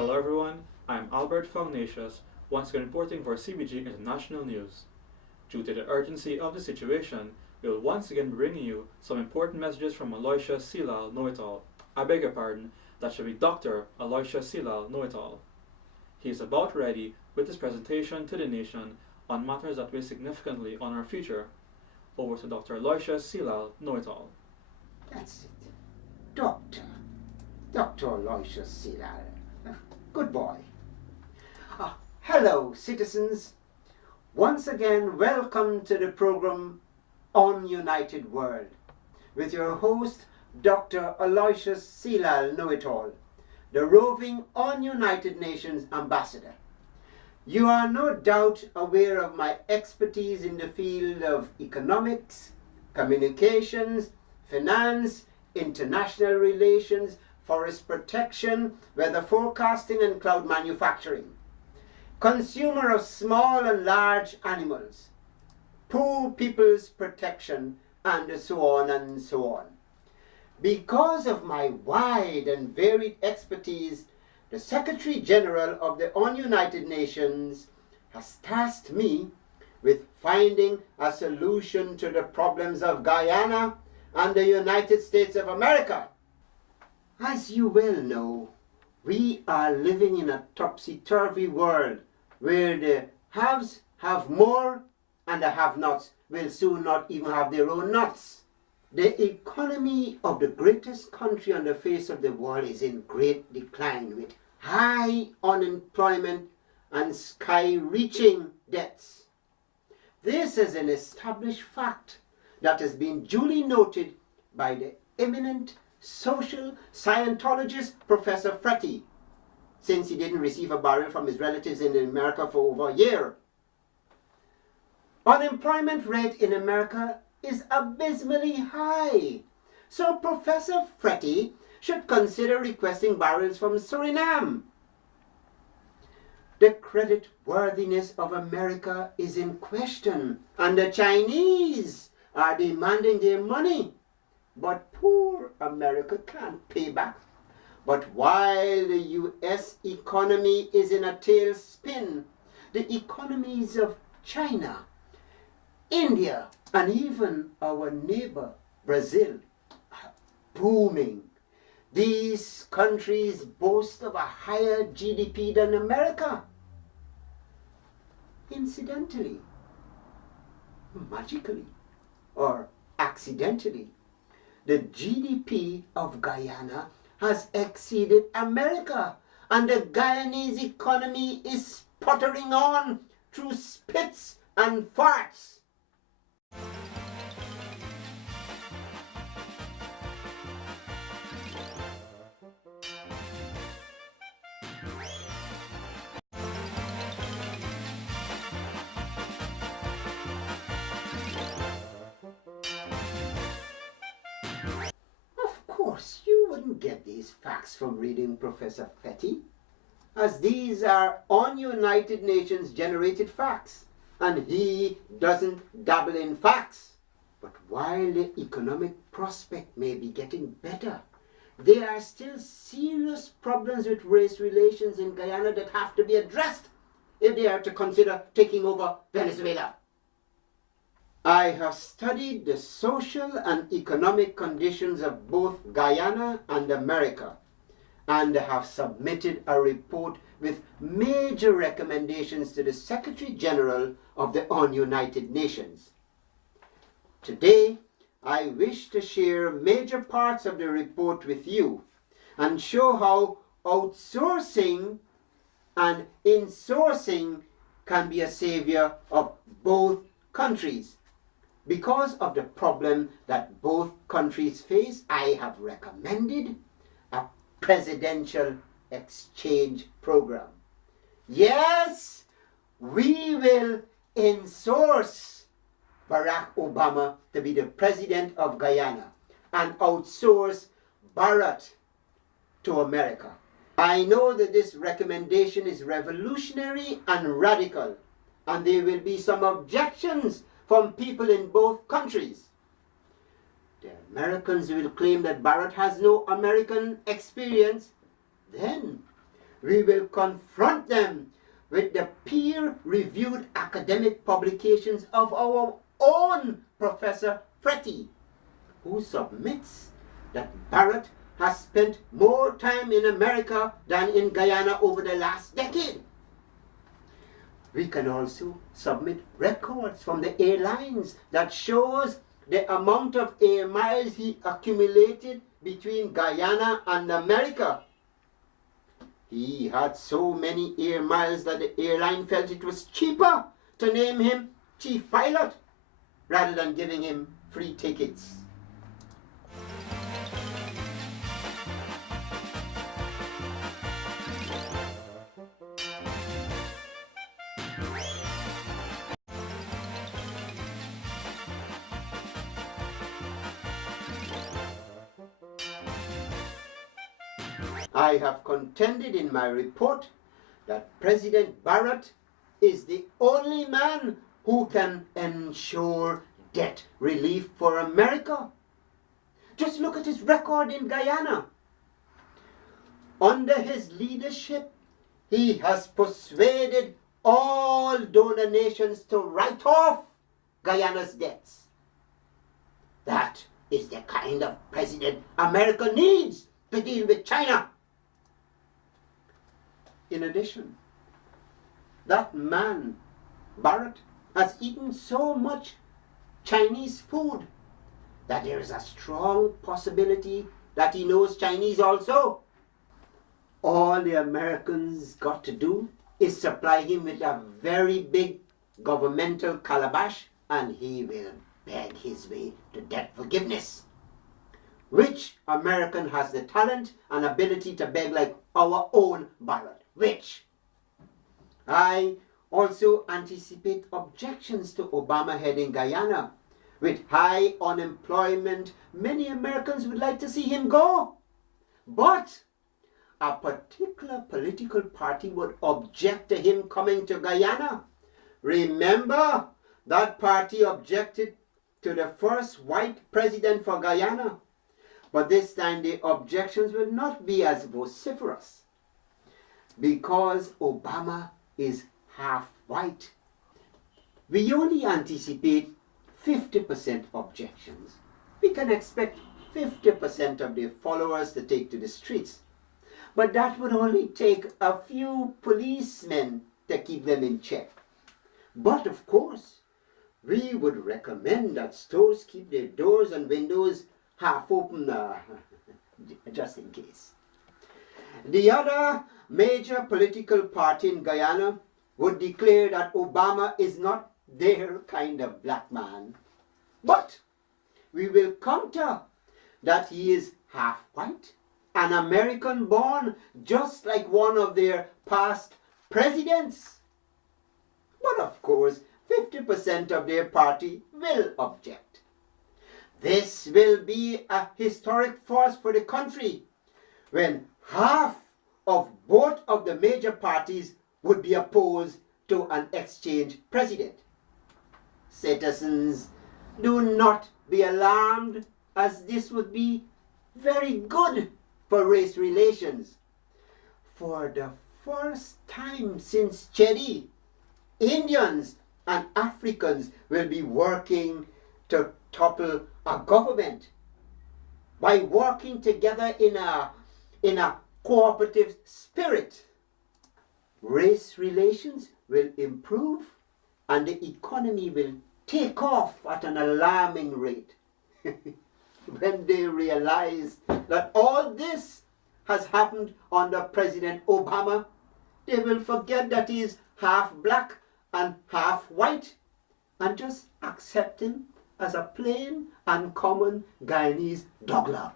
Hello everyone, I'm Albert Fognatius, once again reporting for CBG International News. Due to the urgency of the situation, we will once again be bringing you some important messages from Aloysius Silal Know-it-all. I beg your pardon, that should be Dr. Aloysius Silal Know-it-all. He is about ready with his presentation to the nation on matters that weigh significantly on our future. Over to Dr. Aloysius Silal Know-it-all. That's it. Dr. Aloysius Silal. Good boy. Hello, citizens. Once again, welcome to the program On United World with your host, Dr. Aloysius Silal Know-it-all, the roving On United Nations ambassador. You are no doubt aware of my expertise in the field of economics, communications, finance, international relations, forest protection, weather forecasting and cloud manufacturing, consumer of small and large animals, poor people's protection, and so on and so on. Because of my wide and varied expertise, the Secretary General of the United Nations has tasked me with finding a solution to the problems of Guyana and the United States of America. As you well know, we are living in a topsy-turvy world where the haves have more and the have-nots will soon not even have their own nuts. The economy of the greatest country on the face of the world is in great decline, with high unemployment and sky-reaching debts. This is an established fact that has been duly noted by the eminent social Scientologist Professor Fretty, since he didn't receive a burial from his relatives in America for over a year. Unemployment rate in America is abysmally high, so Professor Fretty should consider requesting barrels from Suriname. The credit worthiness of America is in question, and the Chinese are demanding their money. But poor America can't pay back. But while the U.S. economy is in a tailspin, the economies of China, India, and even our neighbor Brazil are booming. These countries boast of a higher GDP than America. Incidentally, magically, or accidentally, the GDP of Guyana has exceeded America, and the Guyanese economy is sputtering on through spits and farts. Of course, you wouldn't get these facts from reading Professor Fretty, as these are United Nations generated facts, and he doesn't dabble in facts. But while the economic prospect may be getting better, there are still serious problems with race relations in Guyana that have to be addressed if they are to consider taking over Venezuela. I have studied the social and economic conditions of both Guyana and America, and have submitted a report with major recommendations to the Secretary General of the United Nations. Today, I wish to share major parts of the report with you and show how outsourcing and insourcing can be a savior of both countries. Because of the problem that both countries face, I have recommended a presidential exchange program. Yes, we will insource Barack Obama to be the president of Guyana and outsource Bharat to America. I know that this recommendation is revolutionary and radical, and there will be some objections from people in both countries. The Americans will claim that Bharat has no American experience. Then we will confront them with the peer-reviewed academic publications of our own Professor Pretty, who submits that Barrett has spent more time in America than in Guyana over the last decade. We can also submit records from the airlines that shows the amount of air miles he accumulated between Guyana and America. He had so many air miles that the airline felt it was cheaper to name him chief pilot rather than giving him free tickets. I have contended in my report that President Barrett is the only man who can ensure debt relief for America. Just look at his record in Guyana. Under his leadership, he has persuaded all donor nations to write off Guyana's debts. That is the kind of president America needs to deal with China. In addition, that man, Barrett, has eaten so much Chinese food that there is a strong possibility that he knows Chinese also. All the Americans got to do is supply him with a very big governmental calabash and he will beg his way to debt forgiveness. Which American has the talent and ability to beg like our own Barrett? Which? I also anticipate objections to Obama heading Guyana. With high unemployment, many Americans would like to see him go. But a particular political party would object to him coming to Guyana. Remember, that party objected to the first white president for Guyana. But this time the objections will not be as vociferous because Obama is half white. We only anticipate 50% objections. We can expect 50% of their followers to take to the streets. But that would only take a few policemen to keep them in check. But of course, we would recommend that stores keep their doors and windows half open, just in case. The other major political party in Guyana would declare that Obama is not their kind of black man. But we will counter that he is half white, an American born, just like one of their past presidents. But of course, 50% of their party will object. This will be a historic force for the country when half of both of the major parties would be opposed to an exchange president. Citizens, do not be alarmed, as this would be very good for race relations. For the first time since Chedi, Indians and Africans will be working to topple a government by working together in a cooperative spirit. Race relations will improve and the economy will take off at an alarming rate. When they realize that all this has happened under President Obama, they will forget that he is half black and half white and just accept him as a plain and common Guyanese doggler.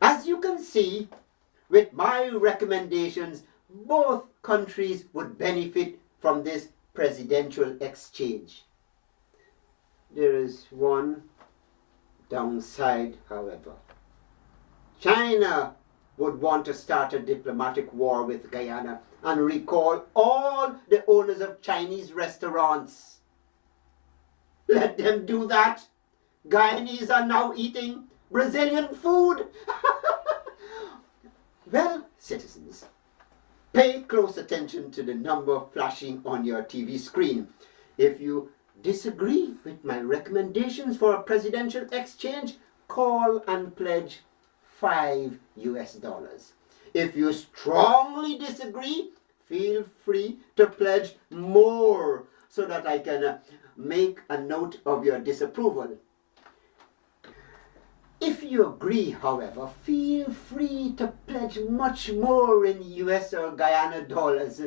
As you can see, with my recommendations, both countries would benefit from this presidential exchange. There is one downside, however. China would want to start a diplomatic war with Guyana and recall all the owners of Chinese restaurants. Let them do that. Guyanese are now eating Brazilian food. Well, citizens, pay close attention to the number flashing on your TV screen. If you disagree with my recommendations for a presidential exchange, call and pledge $5 US. If you strongly disagree, feel free to pledge more so that I can make a note of your disapproval. If you agree, however, feel free to pledge much more in US or Guyana dollars.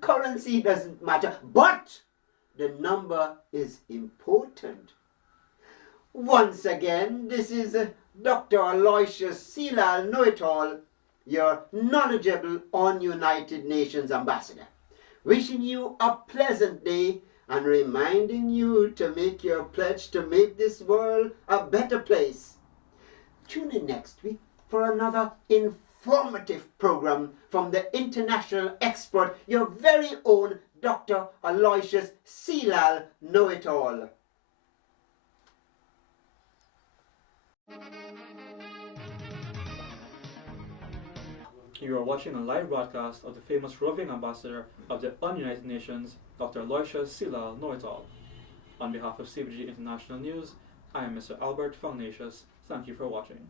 Currency doesn't matter, but the number is important. Once again, this is Dr. Aloysius Silal Know-it-all, your knowledgeable on United Nations ambassador, wishing you a pleasant day and reminding you to make your pledge to make this world a better place. Tune in next week for another informative program from the international expert, your very own Dr. Aloysius Silal Know-it-all. You are watching a live broadcast of the famous roving ambassador of the United Nations, Dr. Aloysius Silal Know-it-all. On behalf of CBG International News, I am Mr. Albert Fognatius. Thank you for watching.